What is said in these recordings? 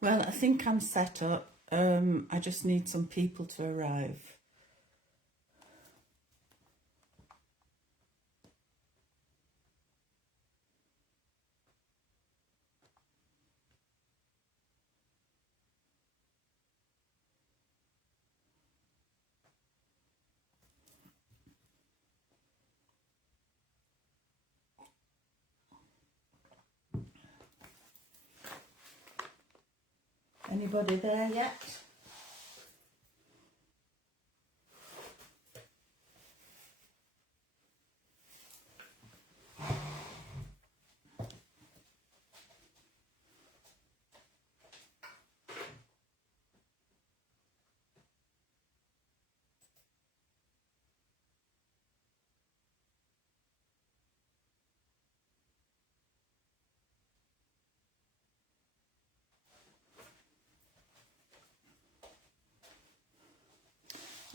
Well, I think I'm set up. I just need some people to arrive. Anybody there yet?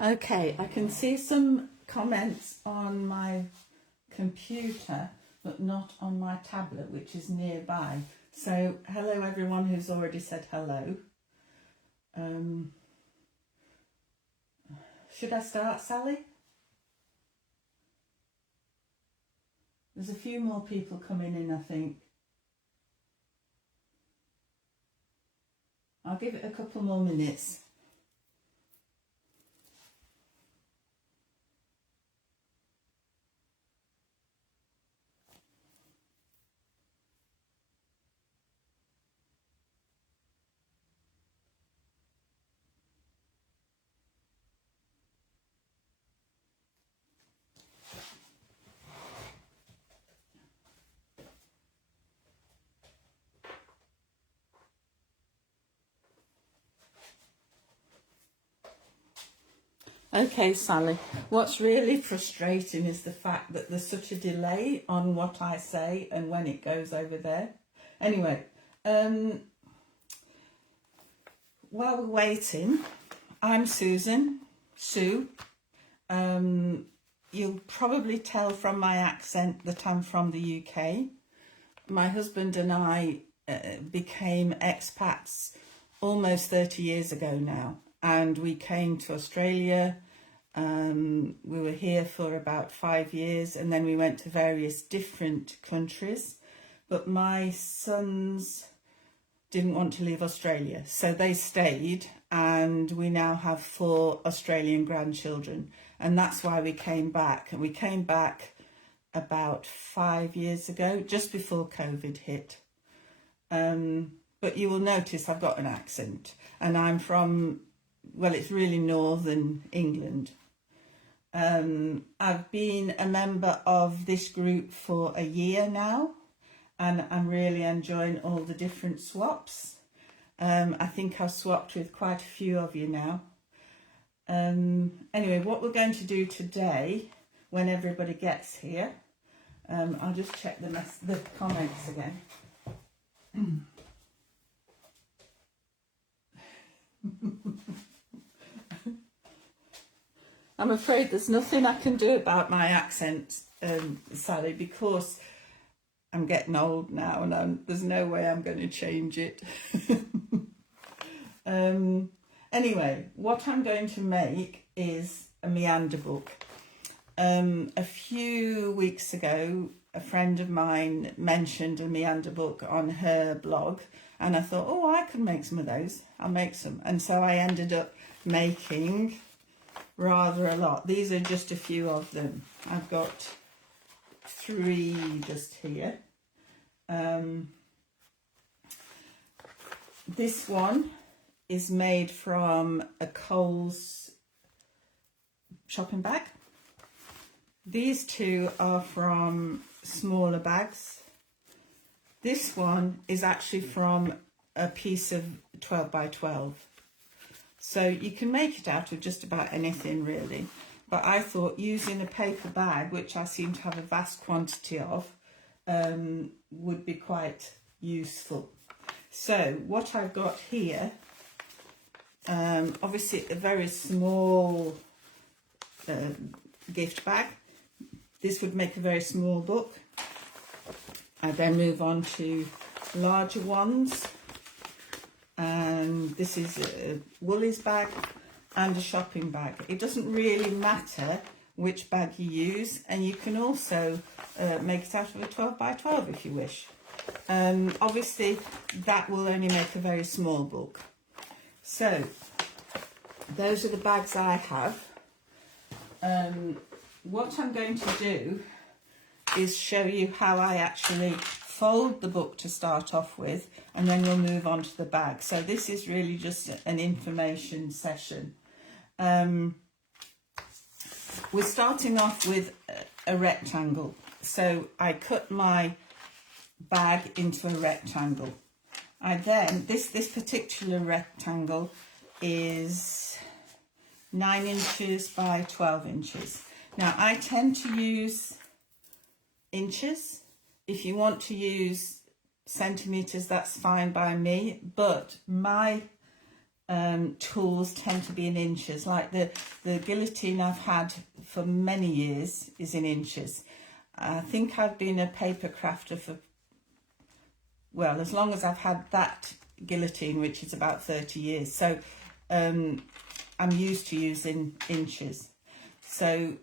Okay, I can see some comments on my computer, but not on my tablet, which is nearby. So, hello everyone who's already said hello. Should I start, Sally? There's a few more people coming in, I think. I'll give it a couple more minutes. Okay, Sally, what's really frustrating is the fact that there's such a delay on what I say and when it goes over there. Anyway, while we're waiting, I'm Susan, Sue. You'll probably tell from my accent that I'm from the UK. My husband and I became expats almost 30 years ago now. And we came to Australia. We were here for about 5 years, and then we went to various different countries. But my sons didn't want to leave Australia, so they stayed, and we now have 4 Australian grandchildren. And that's why we came back. And we came back about 5 years ago, just before COVID hit. But you will notice I've got an accent, and I'm from, well, it's really northern England. I've been a member of this group for a year now, and I'm really enjoying all the different swaps. I think I've swapped with quite a few of you now. Anyway, what we're going to do today, when everybody gets here, I'll just check the comments again. I'm afraid there's nothing I can do about my accent, Sally, because I'm getting old now and there's no way I'm going to change it. Anyway, what I'm going to make is a Meander book. A few weeks ago, a friend of mine mentioned a Meander book on her blog, and I thought, oh, I could make some of those. I'll make some. And so I ended up making rather a lot. These are just a few of them. I've got 3 just here. This one is made from a Coles shopping bag. These 2 are from smaller bags. This one is actually from a piece of 12 by 12. So you can make it out of just about anything really. But I thought using a paper bag, which I seem to have a vast quantity of, would be quite useful. So what I've got here, obviously a very small gift bag. This would make a very small book. I then move on to larger ones. and this is a Woolies bag and a shopping bag. It doesn't really matter which bag you use, and you can also make it out of a 12 by 12 if you wish. Obviously that will only make a very small book. So those are the bags I have. What I'm going to do is show you how I actually fold the book to start off with, and then we'll move on to the bag. So this is really just an information session. We're starting off with a rectangle. So I cut my bag into a rectangle. This particular rectangle is 9 inches by 12 inches. Now I tend to use inches. If you want to use centimetres, that's fine by me, but my tools tend to be in inches. Like the guillotine I've had for many years is in inches. I think I've been a paper crafter for, well, as long as I've had that guillotine, which is about 30 years. So I'm used to using inches. So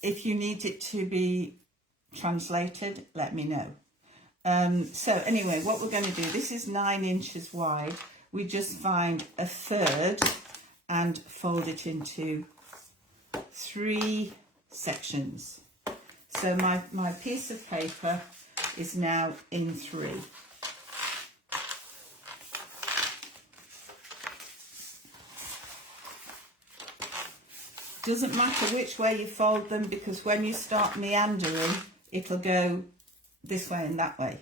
if you need it to be translated, let me know. So anyway, what we're going to do, this is 9 inches wide. We just find a third and fold it into 3 sections. So my piece of paper is now in 3. Doesn't matter which way you fold them, because when you start meandering, it'll go this way and that way.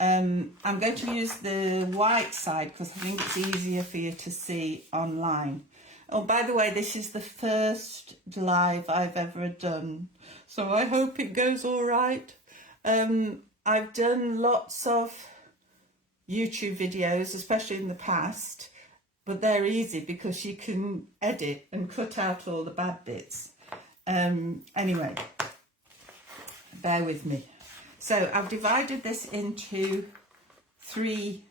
I'm going to use the white side because I think it's easier for you to see online. Oh, by the way, this is the first live I've ever done, so I hope it goes all right. I've done lots of YouTube videos, especially in the past, but they're easy because you can edit and cut out all the bad bits. Anyway, bear with me. So I've divided this into 3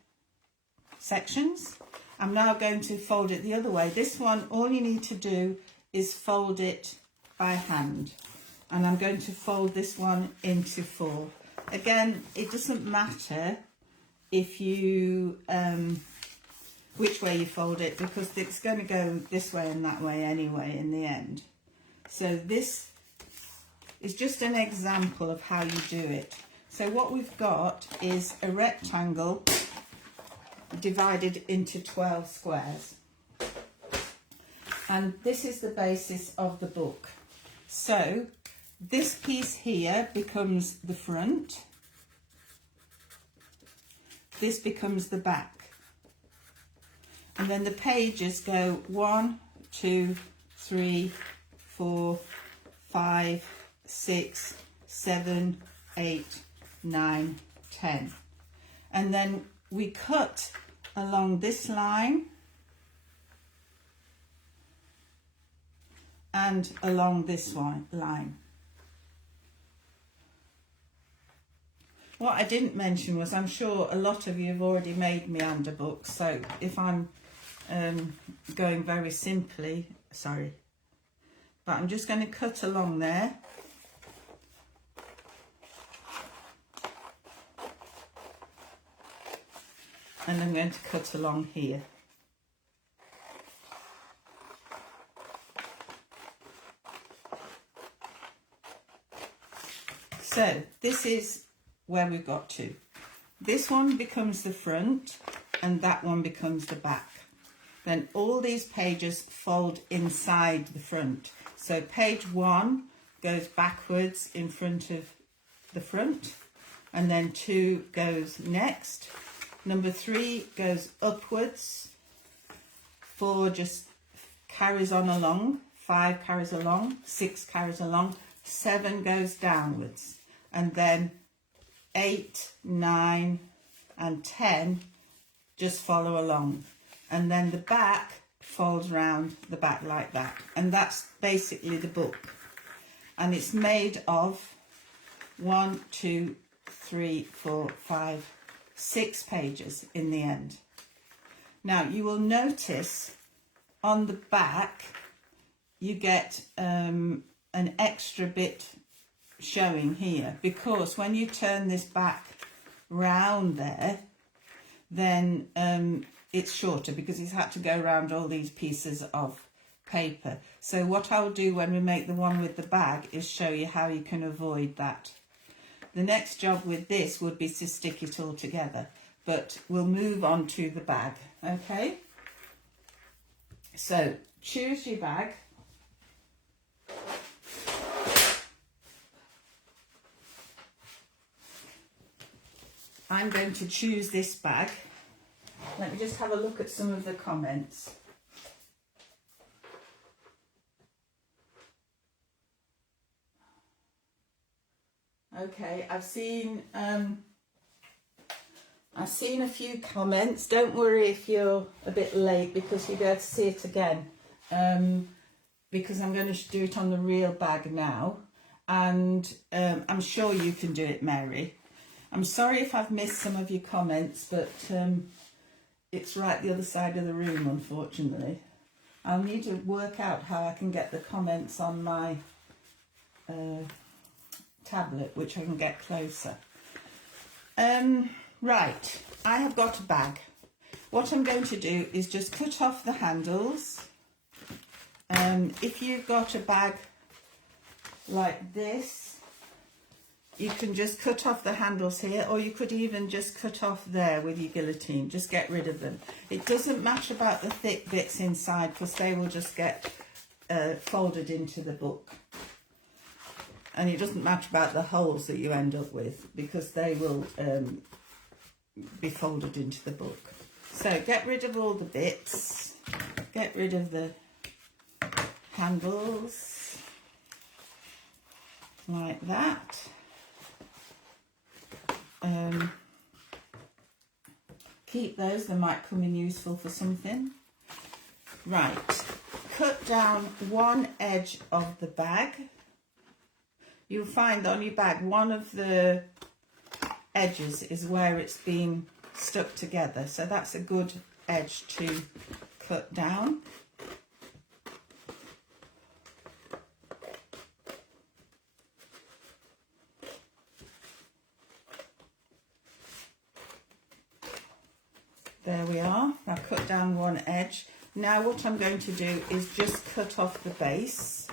sections. I'm now going to fold it the other way. This one, all you need to do is fold it by hand. And I'm going to fold this one into 4. Again, it doesn't matter if you, which way you fold it, because it's going to go this way and that way anyway in the end. So this is just an example of how you do it. So what we've got is a rectangle divided into 12 squares. And this is the basis of the book. So this piece here becomes the front. This becomes the back. And then the pages go 1, 2, 3, 4, 5, 6, 7, 8, 9, 10. And then we cut along this line and along this line. What I didn't mention was, I'm sure a lot of you have already made meander books, so if I'm going very simply, sorry, but I'm just going to cut along there. And I'm going to cut along here. So this is where we've got to. This one becomes the front and that one becomes the back. Then all these pages fold inside the front. So page 1 goes backwards in front of the front, and then 2 goes next. Number 3 goes upwards, 4 just carries on along, 5 carries along, 6 carries along, 7 goes downwards, and then 8, 9 and 10 just follow along. And then the back folds round the back like that. And that's basically the book. And it's made of 1, 2, 3, 4, 5, 6 pages in the end. Now you will notice on the back you get an extra bit showing here, because when you turn this back round there, then it's shorter because he's had to go around all these pieces of paper. So what I'll do when we make the one with the bag is show you how you can avoid that. The next job with this would be to stick it all together, but we'll move on to the bag, okay? So choose your bag. I'm going to choose this bag. Let me just have a look at some of the comments. Okay, I've seen a few comments. Don't worry if you're a bit late, because you'll be able to see it again. Because I'm going to do it on the real bag now, and I'm sure you can do it, Mary. I'm sorry if I've missed some of your comments, but it's right the other side of the room, unfortunately. I'll need to work out how I can get the comments on my tablet, which I can get closer. Right, I have got a bag. What I'm going to do is just cut off the handles. If you've got a bag like this, you can just cut off the handles here, or you could even just cut off there with your guillotine. Just get rid of them. It doesn't matter about the thick bits inside, because they will just get folded into the book. And it doesn't matter about the holes that you end up with, because they will be folded into the book. So get rid of all the bits. Get rid of the handles like that. Keep those, they might come in useful for something. Right, cut down one edge of the bag. You'll find on your bag one of the edges is where it's been stuck together, so that's a good edge to cut down. There we are. I've cut down one edge. Now what I'm going to do is just cut off the base.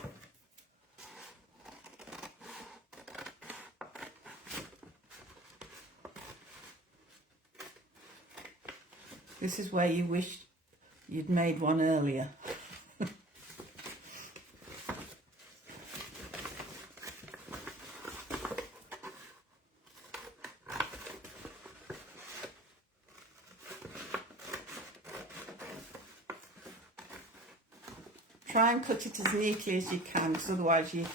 This is where you wish you'd made one earlier. Try and cut it as neatly as you can, because otherwise your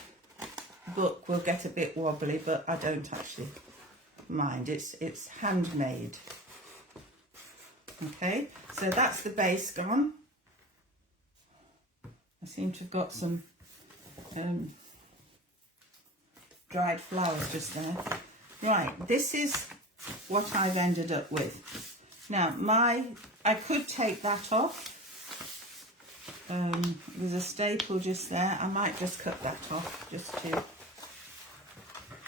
book will get a bit wobbly, but I don't actually mind. It's handmade. Okay, so that's the base gone. I seem to have got some dried flowers just there. Right, this is what I've ended up with. Now, I could take that off. There's a staple just there. I might just cut that off just to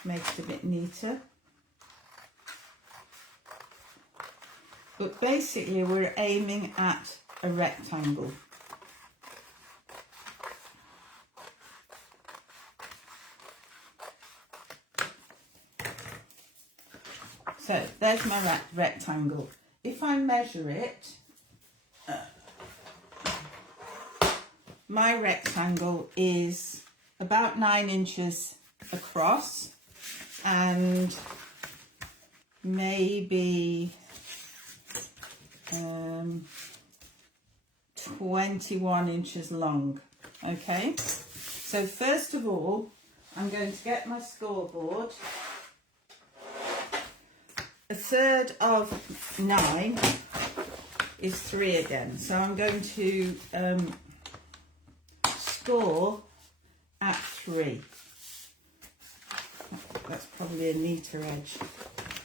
make it a bit neater. But basically we're aiming at a rectangle. So there's my rectangle. If I measure it, my rectangle is about 9 inches across and maybe 21 inches long. Okay, so first of all I'm going to get my scoreboard. A third of 9 is 3 again, so I'm going to score at 3. That's probably a neater edge.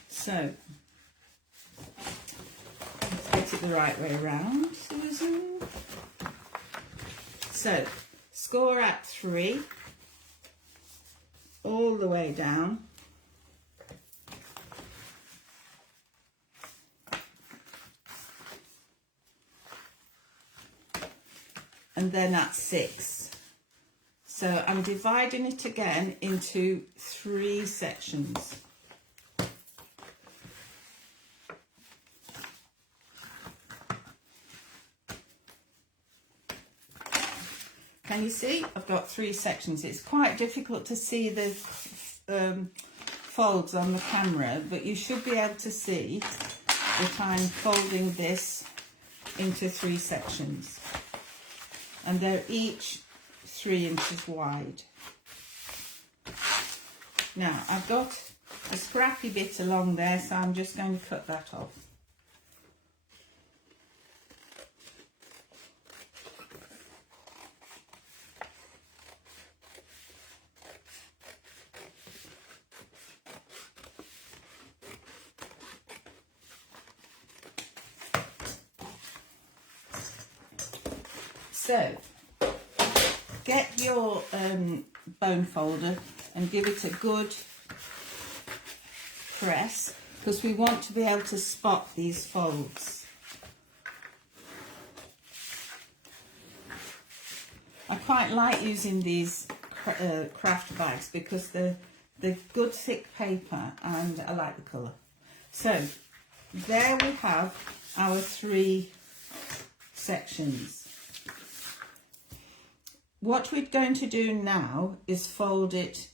So let's get get it the right way around, Susan. So, score at 3, all the way down. And then at 6. So I'm dividing it again into 3 sections. Can you see? I've got 3 sections. It's quite difficult to see the folds on the camera, but you should be able to see that I'm folding this into 3 sections. And they're each 3 inches wide. Now, I've got a scrappy bit along there, so I'm just going to cut that off. So, get your bone folder and give it a good press, because we want to be able to spot these folds. I quite like using these craft bags because they're good thick paper and I like the colour. So, there we have our 3 sections. What we're going to do now is fold it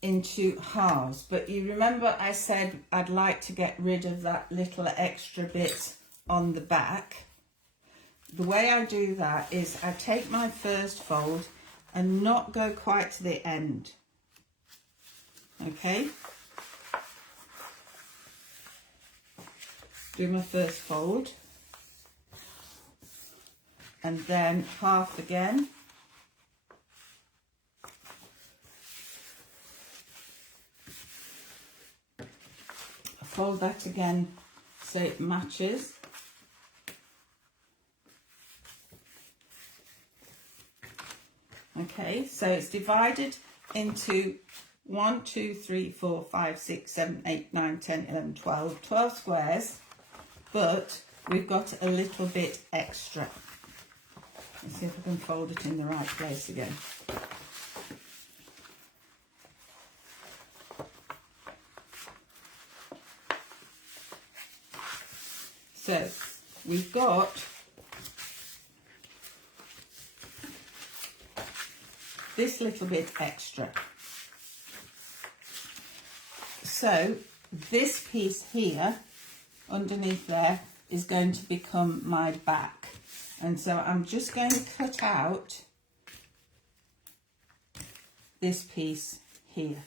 into halves, but you remember I said I'd like to get rid of that little extra bit on the back. The way I do that is I take my first fold and not go quite to the end. Okay? Do my first fold and then half again. Fold that again so it matches. Okay, so it's divided into 1, 2, 3, 4, 5, 6, 7, 8, 9, 10, 11, 12. 12 squares, but we've got a little bit extra. Let's see if I can fold it in the right place again. So we've got this little bit extra. So this piece here underneath there is going to become my back. And so I'm just going to cut out this piece here.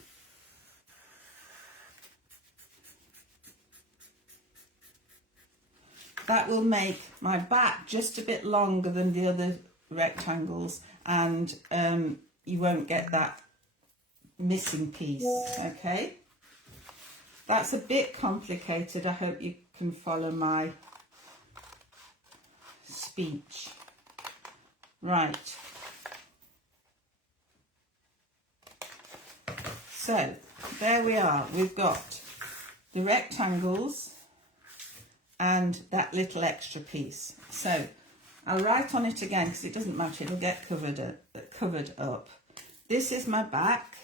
That will make my back just a bit longer than the other rectangles, and you won't get that missing piece, okay? That's a bit complicated. I hope you can follow my speech. Right. So, there we are. We've got the rectangles and that little extra piece. So I'll write on it again because it doesn't matter, it'll get covered up. This is my back,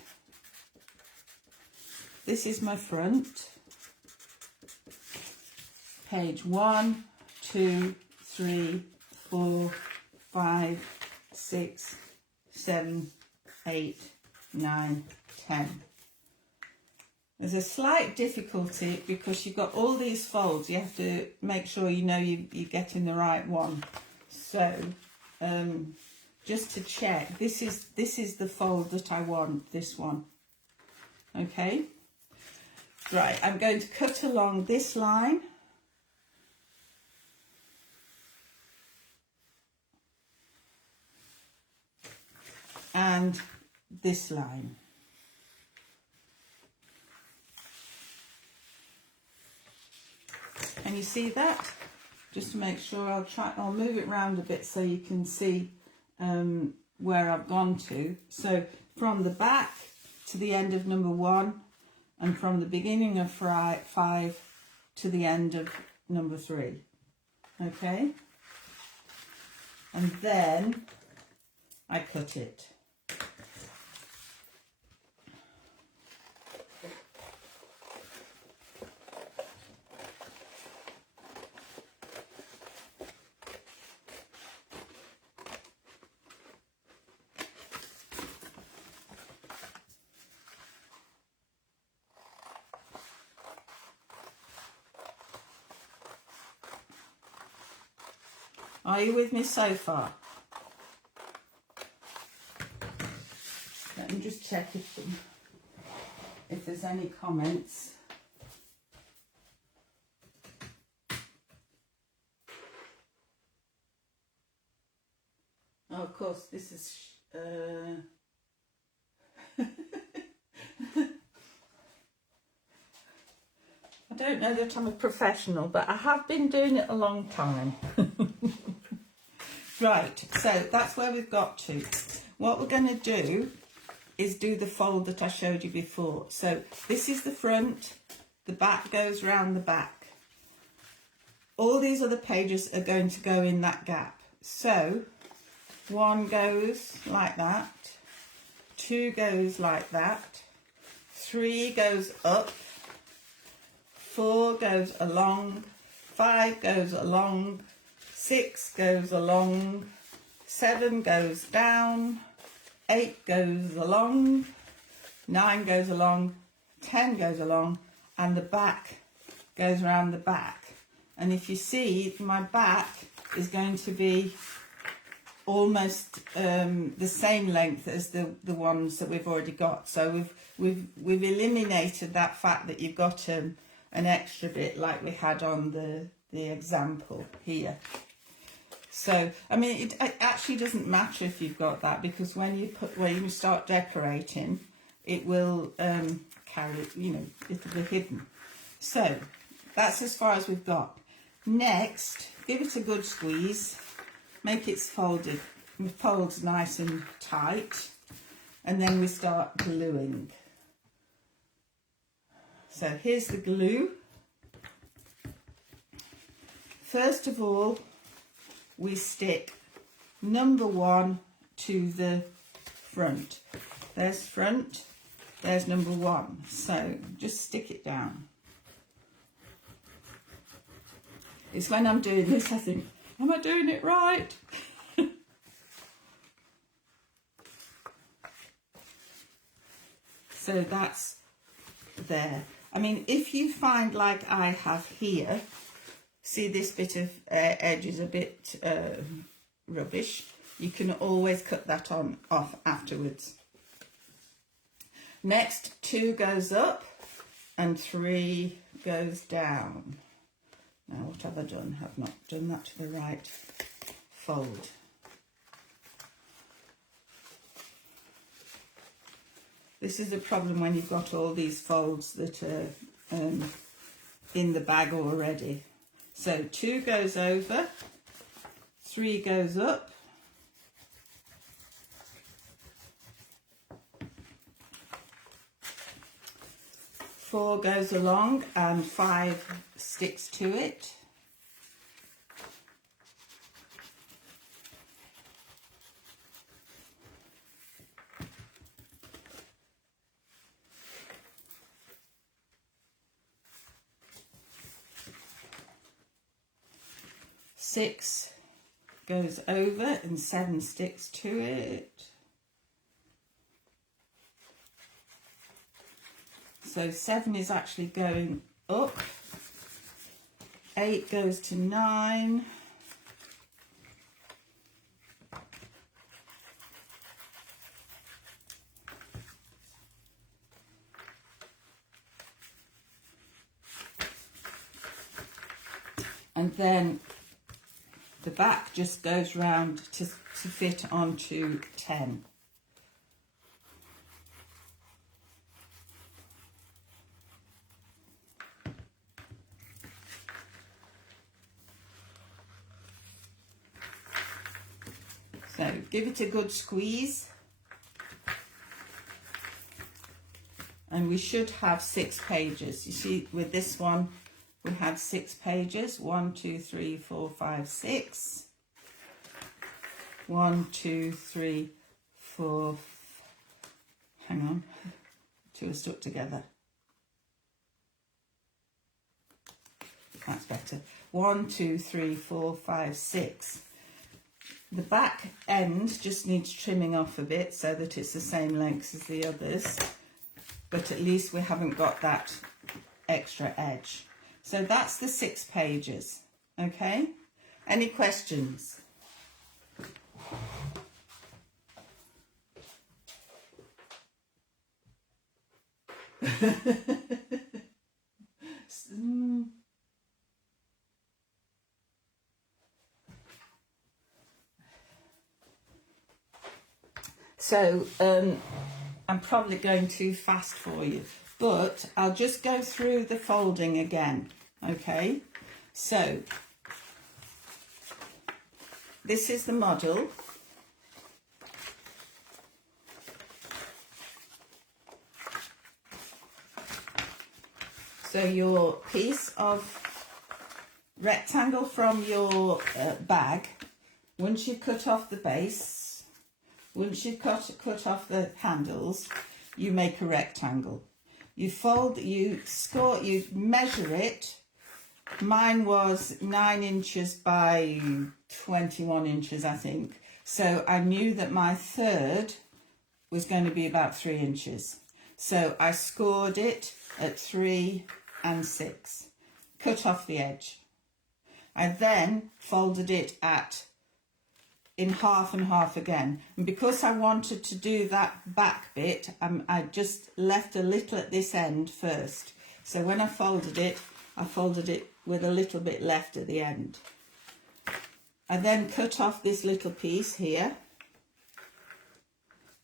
this is my front. Page 1, 2, 3, 4, 5, 6, 7, 8, 9, 10. There's a slight difficulty because you've got all these folds. You have to make sure you know you're getting the right one. So, just to check, this is the fold that I want, this one. Okay? Right, I'm going to cut along this line. And this line. Can you see that? just to make sure. I'll move it round a bit so you can see where I've gone to. So from the back to the end of number 1, and from the beginning of 5 to the end of number 3. Okay, and then I cut it. Are you with me so far? Let me just check if there's any comments. Oh, of course, this is... I don't know that I'm a professional, but I have been doing it a long time. Right, so that's where we've got to. What we're going to do is do the fold that I showed you before. So this is the front, the back goes round the back. All these other pages are going to go in that gap. So 1 goes like that, 2 goes like that, 3 goes up, 4 goes along, 5 goes along, 6 goes along, 7 goes down, 8 goes along, 9 goes along, 10 goes along, and the back goes around the back. And if you see, my back is going to be almost the same length as the ones that we've already got. So we've eliminated that fact that you've got an extra bit like we had on the example here. So I mean, it actually doesn't matter if you've got that, because when you start decorating, it will carry, you know, it'll be hidden. So that's as far as we've got. Next, give it a good squeeze, make it folds nice and tight, and then we start gluing. So here's the glue. First of all, we stick number 1 to the front. There's front, there's number 1. So just stick it down. It's when I'm doing this I think, am I doing it right? So that's there. I mean, if you find like I have here, see this bit of edge is a bit rubbish, you can always cut that off afterwards. Next, 2 goes up and 3 goes down. Now what have I done? I've not done that to the right fold. This is a problem when you've got all these folds that are in the bag already. So 2 goes over, 3 goes up, 4 goes along, and 5 sticks to it. Six goes over and 7 sticks to it. So 7 is actually going up. 8 goes to 9. And then the back just goes round to fit onto 10. So give it a good squeeze. And we should have 6 pages. You see, with this one, we had 6 pages. 1, 2, 3, 4, 5, 6. 1, 2, 3, 4. Hang on. 2 are stuck together. That's better. 1, 2, 3, 4, 5, 6. The back end just needs trimming off a bit so that it's the same length as the others. But at least we haven't got that extra edge. So that's the 6 pages, okay? Any questions? So, I'm probably going too fast for you, but I'll just go through the folding again, okay? So, this is the model. So your piece of rectangle from your bag, once you cut off the base, once you cut off the handles, you make a rectangle. You fold, you measure it. Mine was 9 inches by 21 inches, I think. So I knew that my third was going to be about 3 inches. So I scored it at 3 and 6. Cut off the edge. I then folded it in half and half again, and because I wanted to do that back bit, I just left a little at this end first. So when I folded it with a little bit left at the end. I then cut off this little piece here,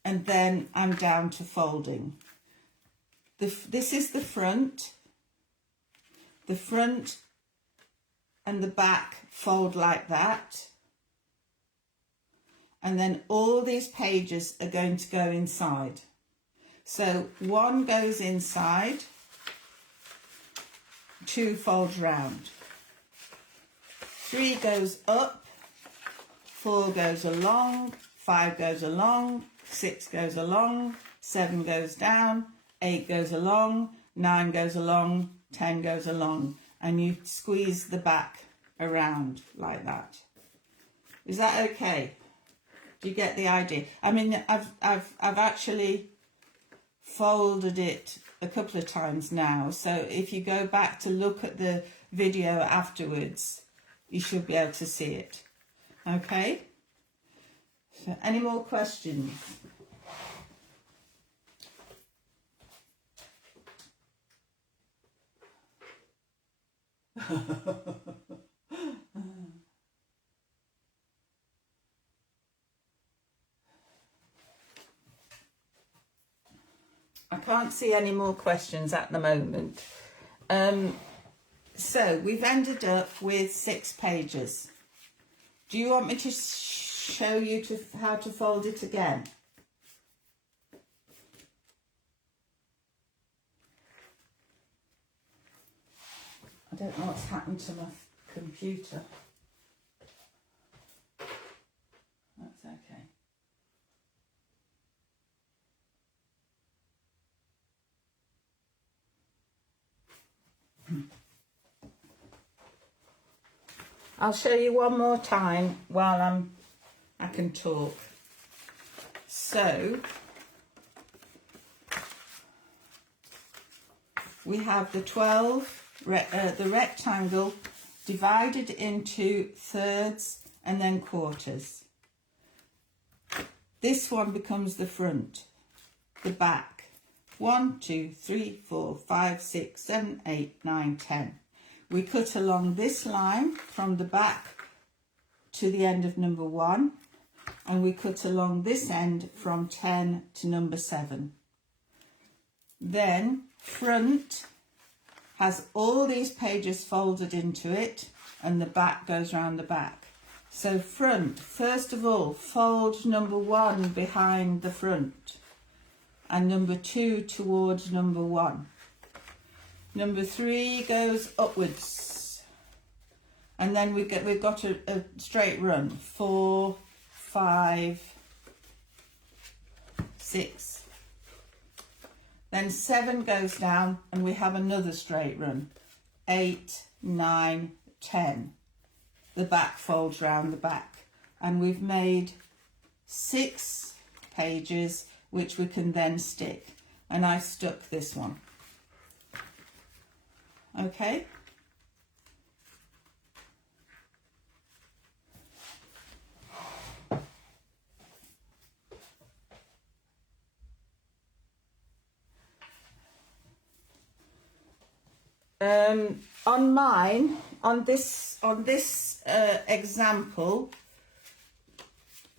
and then I'm down to folding. This is the front. The front and the back fold like that. And then all these pages are going to go inside. So 1 goes inside, 2 folds round, 3 goes up, 4 goes along, 5 goes along, 6 goes along, 7 goes down, 8 goes along, 9 goes along, 10 goes along, and you squeeze the back around like that. Is that okay? Do you get the idea? I mean, I've actually folded it a couple of times now, so if you go back to look at the video afterwards, you should be able to see it. Okay? So any more questions? I can't see any more questions at the moment. So we've ended up with 6 pages. Do you want me to show you how to fold it again? I don't know what's happened to my computer. That's okay. I'll show you one more time while I can talk. So we have the 12, the rectangle divided into thirds and then quarters. This one becomes the front, the back. 1, 2, 3, 4, 5, 6, 7, 8, 9, 10. We cut along this line from the back to the end of number 1, and we cut along this end from 10 to number 7. Then front has all these pages folded into it, and the back goes round the back. So front, first of all, fold number 1 behind the front and number 2 towards number 1. Number 3 goes upwards, and then we've got a straight run, 4, 5, 6. Then 7 goes down and we have another straight run, 8, 9, 10. The back folds round the back, and we've made 6 pages which we can then stick, and I stuck this one. Okay. On mine, on this example,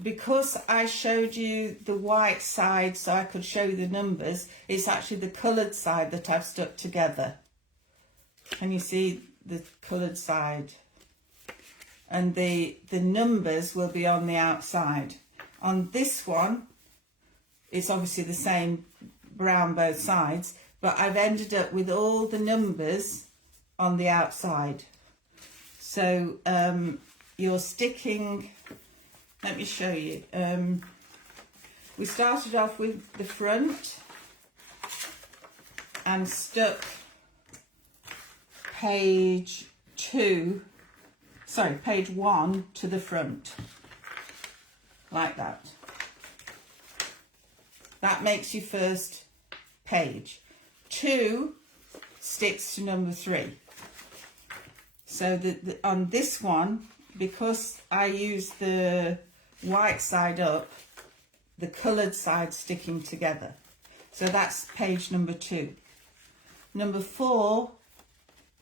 because I showed you the white side so I could show you the numbers, it's actually the coloured side that I've stuck together. Can you see the coloured side? And the numbers will be on the outside. On this one, it's obviously the same brown both sides, but I've ended up with all the numbers on the outside. So you're sticking, let me show you. We started off with the front and stuck page 1 to the front, like that. That makes your first page. 2 sticks to number 3. So on this one, because I use the white side up, the coloured side sticking together. So that's page number 2. Number 4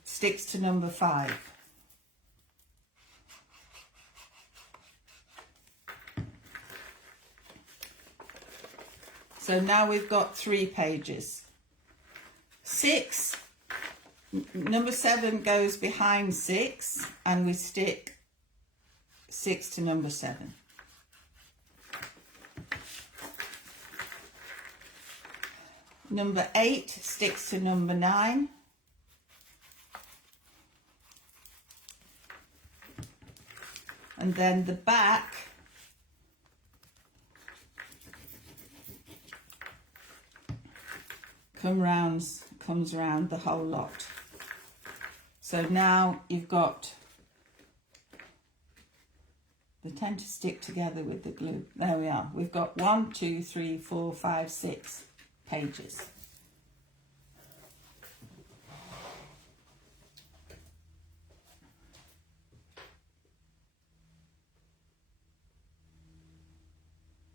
sticks to number 5. So now we've got 3 pages. 6, number 7 goes behind 6, and we stick 6 to number 7. Number 8 sticks to number 9. And then the back comes round the whole lot. So now you've got, they tend to stick together with the glue. There we are. We've got 1, 2, 3, 4, 5, 6 pages.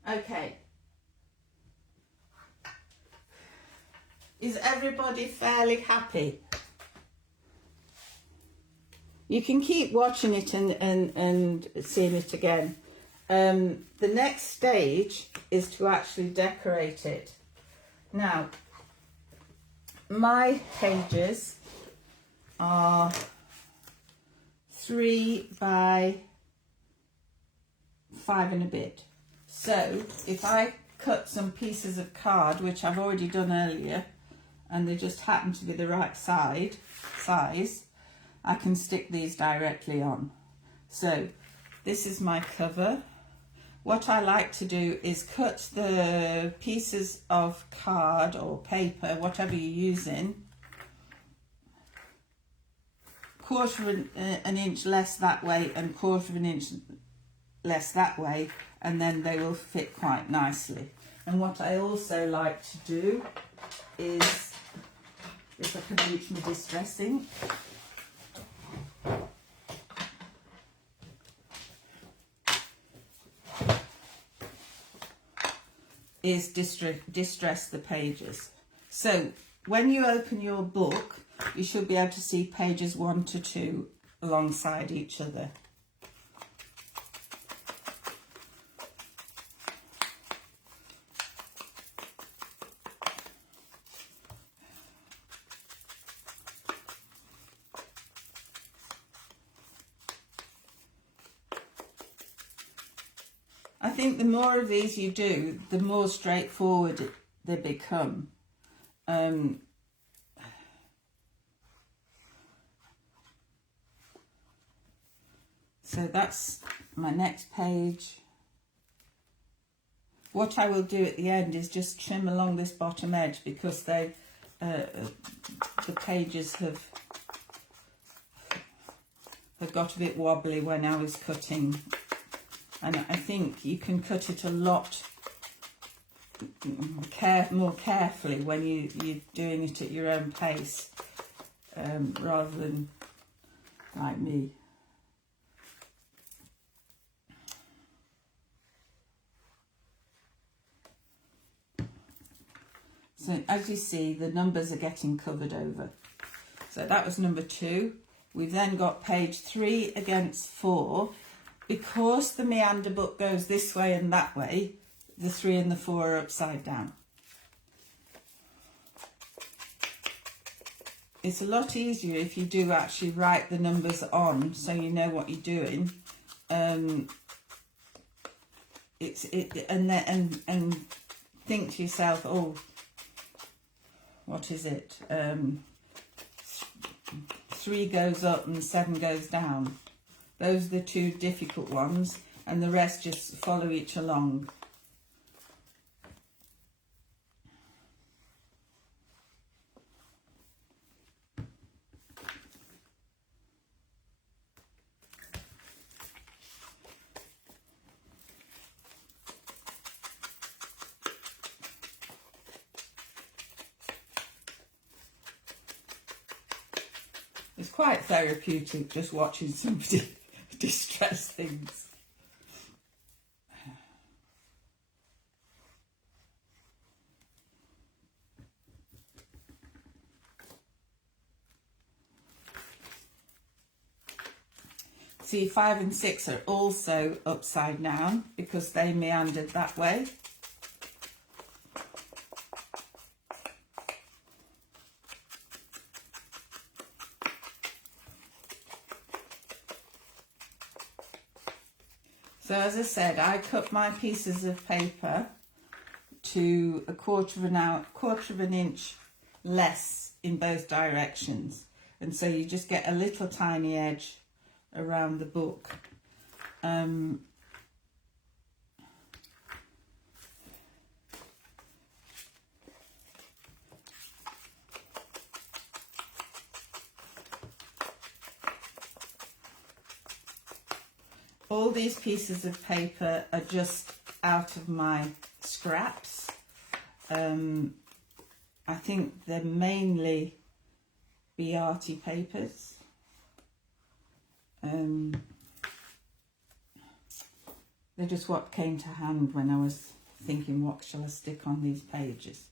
Okay. Is everybody fairly happy? You can keep watching it and seeing it again. The next stage is to actually decorate it. Now, my pages are 3 by 5 and a bit. So if I cut some pieces of card, which I've already done earlier, and they just happen to be the right size, I can stick these directly on. So this is my cover. What I like to do is cut the pieces of card or paper, whatever you're using, 1/4 an inch less that way and 1/4 an inch less that way, and then they will fit quite nicely. And what I also like to do is, if I can reach my distressing, is distress the pages. So when you open your book, you should be able to see pages 1 to 2 alongside each other. I think the more of these you do, the more straightforward they become. So that's my next page. What I will do at the end is just trim along this bottom edge, because the pages have got a bit wobbly when I was cutting, and I think you can cut it a lot more carefully when you're doing it at your own pace, rather than like me. So as you see, the numbers are getting covered over. So that was number 2. We've then got page 3 against 4. Because the Meander book goes this way and that way, the 3 and the 4 are upside down. It's a lot easier if you do actually write the numbers on, so you know what you're doing. And think to yourself, oh, what is it? 3 goes up and 7 goes down. Those are the 2 difficult ones, and the rest just follow each along. It's quite therapeutic just watching somebody distress things. See, 5 and 6 are also upside down because they meandered that way. So as I said, I cut my pieces of paper to a quarter of an inch less in both directions, and so you just get a little tiny edge around the book. All these pieces of paper are just out of my scraps. I think they're mainly Arty papers. They're just what came to hand when I was thinking, what shall I stick on these pages?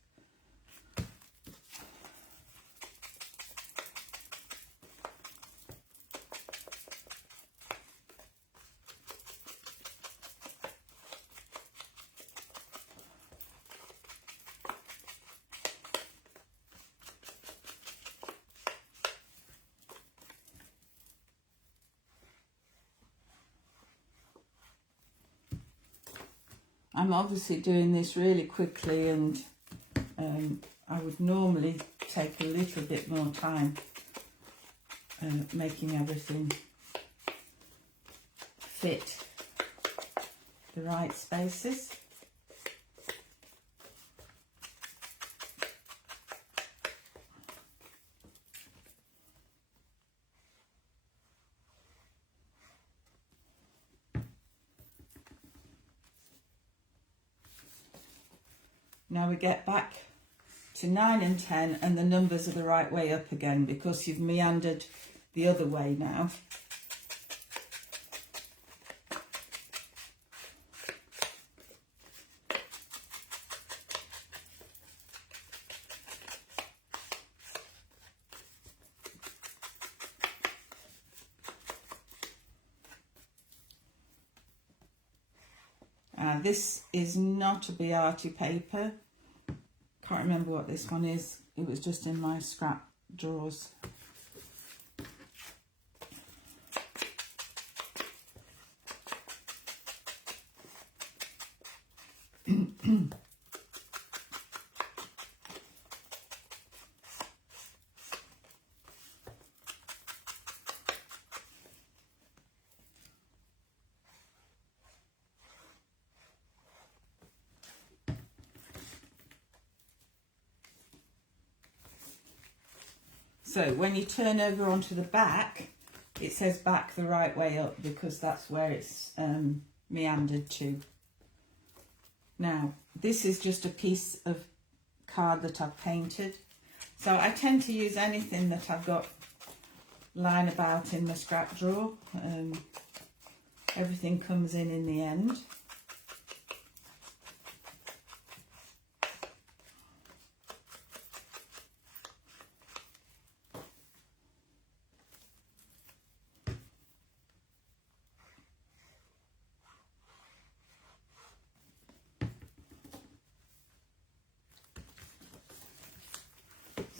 I'm obviously doing this really quickly, and I would normally take a little bit more time making everything fit the right spaces. Now we get back to 9 and 10, and the numbers are the right way up again because you've meandered the other way now. This is not a Arty paper. Can't remember what this one is. It was just in my scrap drawers. So when you turn over onto the back, it says back the right way up because that's where it's meandered to. Now, this is just a piece of card that I've painted. So I tend to use anything that I've got lying about in the scrap drawer. Everything comes in the end.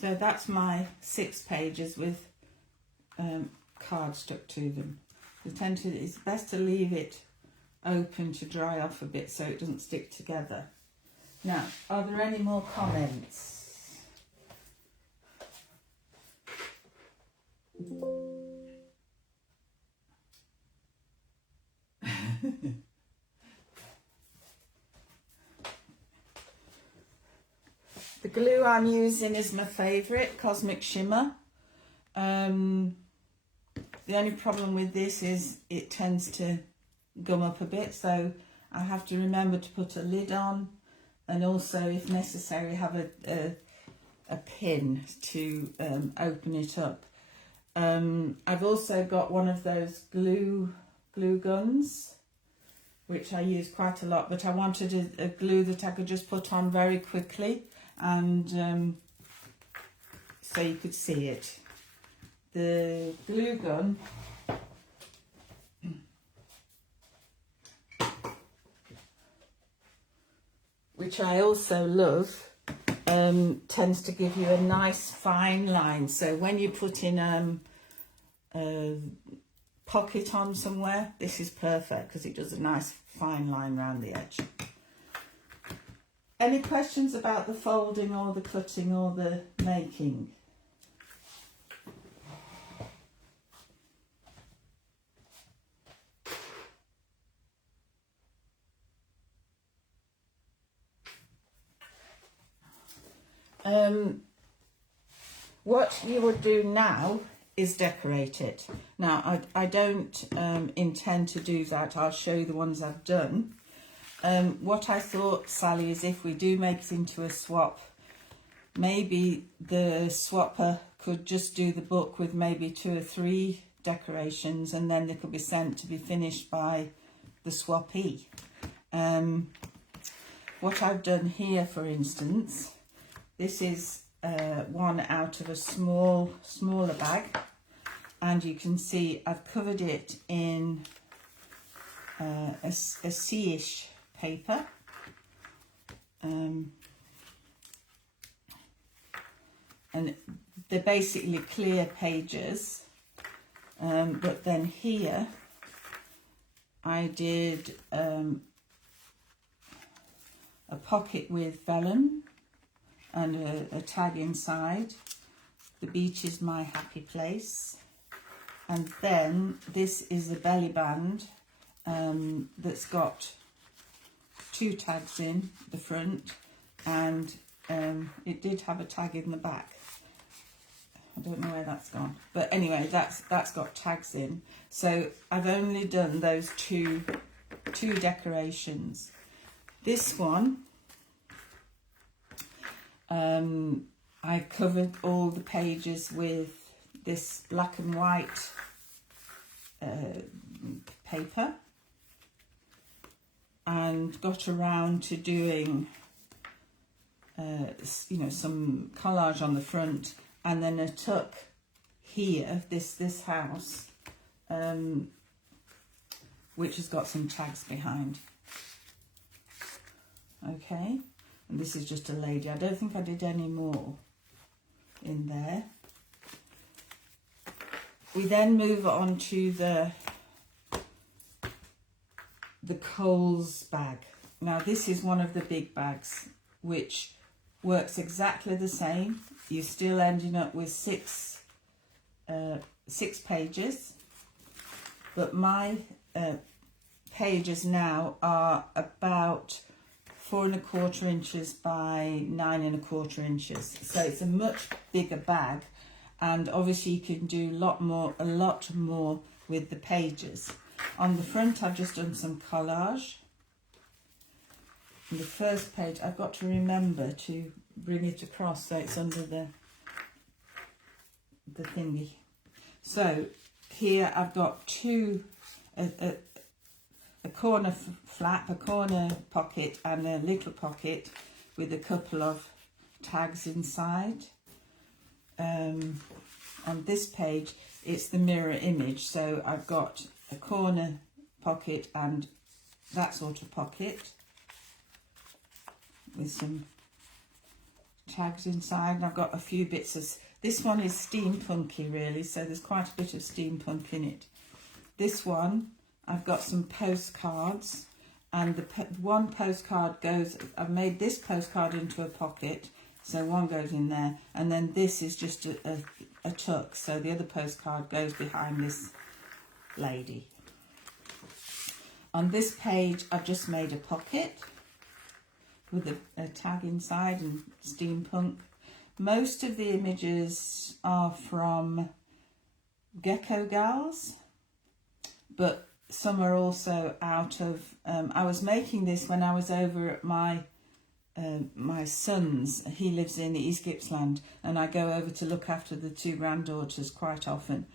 So that's my 6 pages with cards stuck to them. It's best to leave it open to dry off a bit so it doesn't stick together. Now, are there any more comments? The glue I'm using is my favourite, Cosmic Shimmer. The only problem with this is it tends to gum up a bit, so I have to remember to put a lid on, and also, if necessary, have a pin to open it up. I've also got one of those glue guns, which I use quite a lot, but I wanted a glue that I could just put on very quickly, and so you could see it. The glue gun which I also love, tends to give you a nice fine line. So when you put in a pocket on somewhere, this is perfect because it does a nice fine line around the edge. Any questions about the folding or the cutting or the making? What you would do now is decorate it. Now, I don't intend to do that. I'll show you the ones I've done. What I thought, Sally, is if we do make it into a swap, maybe the swapper could just do the book with maybe 2 or 3 decorations, and then they could be sent to be finished by the swappee. What I've done here, for instance, this is one out of a smaller bag, and you can see I've covered it in a sea-ish paper. And they're basically clear pages, but then here I did a pocket with vellum and a tag inside. The beach is my happy place. And then this is a belly band that's got 2 tags in the front, and it did have a tag in the back. I don't know where that's gone, but anyway, that's got tags in. So I've only done those two decorations. This one, I covered all the pages with this black and white paper, and got around to doing some collage on the front, and then a tuck here, this house, which has got some tags behind. Okay, and this is just a lady. I don't think I did any more in there. We then move on to the Coles bag. Now this is one of the big bags, which works exactly the same. You're still ending up with six pages, but my pages now are about 4¼ inches by 9¼ inches. So it's a much bigger bag, and obviously you can do a lot more with the pages. On the front, I've just done some collage. And the first page, I've got to remember to bring it across so it's under the thingy. So here I've got a corner flap, a corner pocket and a little pocket with a couple of tags inside. On this page it's the mirror image, so I've got a corner pocket and that sort of pocket with some tags inside, and I've got a few bits of, this one is steampunky really, so there's quite a bit of steampunk in it. This one I've got some postcards, and the one postcard goes, I've made this postcard into a pocket, so one goes in there, and then this is just a tuck, so the other postcard goes behind this lady. On this page I've just made a pocket with a tag inside and steampunk. Most of the images are from Gecko Gals, but some are also out of, I was making this when I was over at my son's. He lives in East Gippsland, and I go over to look after the two granddaughters quite often.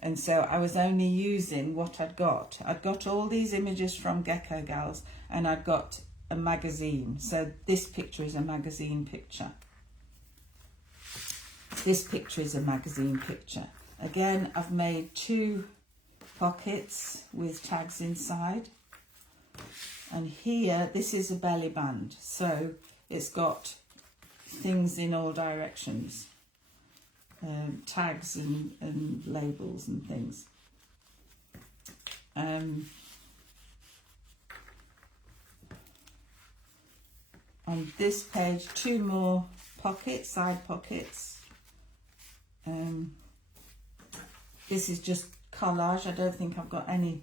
And so I was only using what I'd got. I'd got all these images from Gecko Gals, and I'd got a magazine. So this picture is a magazine picture. This picture is a magazine picture. Again, I've made two pockets with tags inside. And here, this is a belly band. So it's got things in all directions. Tags and labels and things. On this page, two more pockets, side pockets. This is just collage. I don't think I've got any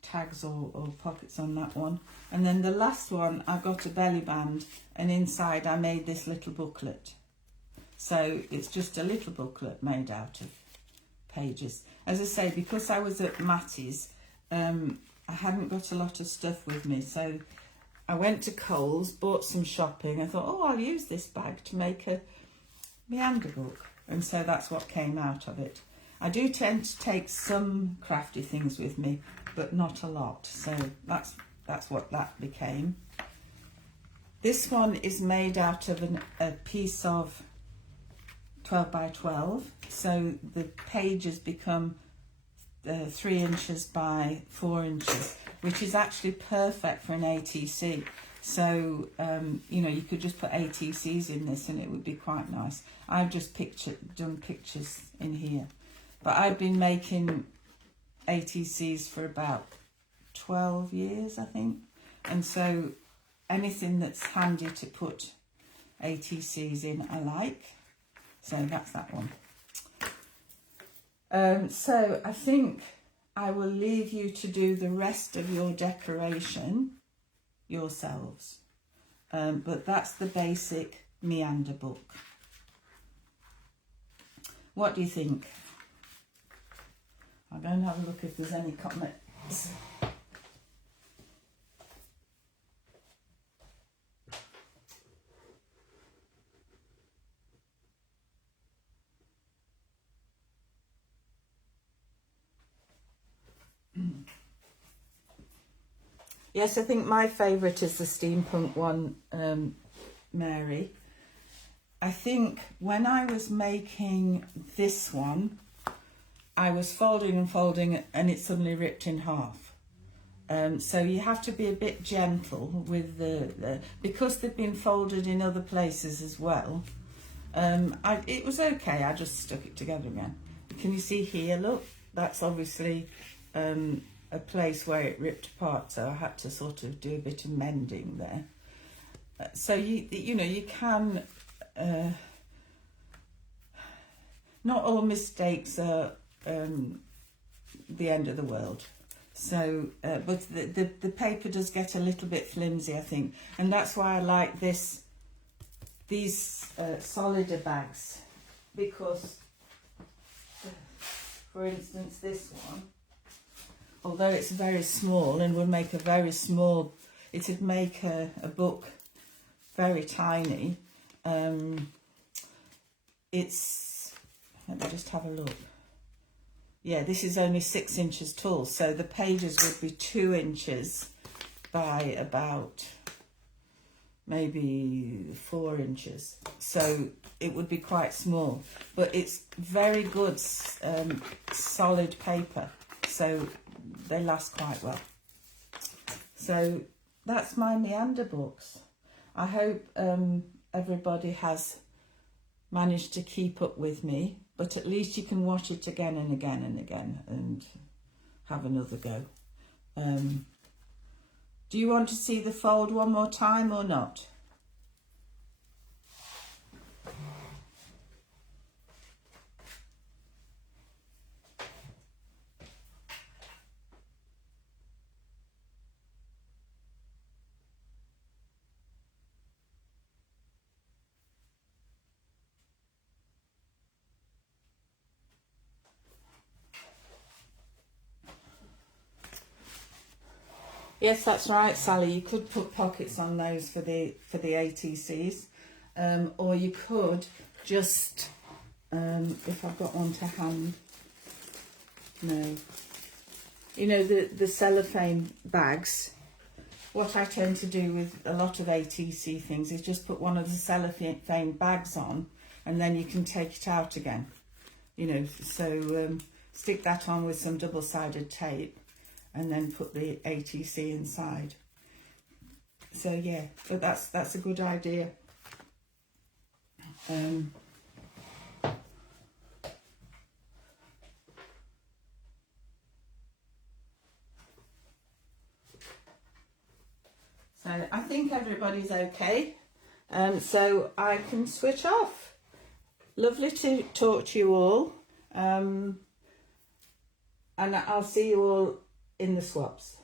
tags or pockets on that one. And then the last one, I got a belly band, and inside I made this little booklet. So it's just a little booklet made out of pages. As I say, because I was at Matty's, I hadn't got a lot of stuff with me, so I went to Coles, bought some shopping. I thought, oh, I'll use this bag to make a Meander book, and so that's what came out of it. I do tend to take some crafty things with me, but not a lot, so that's what that became. This one is made out of a piece of 12 by 12, so the pages become 3 inches by 4 inches, which is actually perfect for an ATC. So, you know, you could just put ATCs in this and it would be quite nice. I've just done pictures in here. But I've been making ATCs for about 12 years, I think. And so anything that's handy to put ATCs in, I like. So that's that one. So I think I will leave you to do the rest of your decoration yourselves. But that's the basic Meander book. What do you think? I'll go and have a look if there's any comments. Yes, I think my favourite is the steampunk one, Mary. I think when I was making this one, I was folding and folding and it suddenly ripped in half. So you have to be a bit gentle with because they've been folded in other places as well. It was okay, I just stuck it together again. Can you see here, look, that's obviously a a place where it ripped apart, so I had to sort of do a bit of mending there. So you know, you can, not all mistakes are the end of the world. So, but the paper does get a little bit flimsy, I think, and that's why I like these solider bags, because, for instance, this one, although it's very small and would make a very small, it would make a book very tiny. It's, let me just have a look. Yeah, this is only 6 inches tall, so the pages would be 2 inches by about maybe 4 inches. So it would be quite small, but it's very good solid paper, so they last quite well. So that's my Meander books. I hope everybody has managed to keep up with me, but at least you can watch it again and again and again and have another go. Do you want to see the fold one more time or not? Yes, that's right, Sally. You could put pockets on those for the ATCs, or you could just, if I've got one to hand, no. You know, the cellophane bags. What I tend to do with a lot of ATC things is just put one of the cellophane bags on, and then you can take it out again. You know, so stick that on with some double-sided tape, and then put the ATC inside. So yeah, but that's a good idea. So I think everybody's okay. So I can switch off. Lovely to talk to you all. And I'll see you all in the swaps.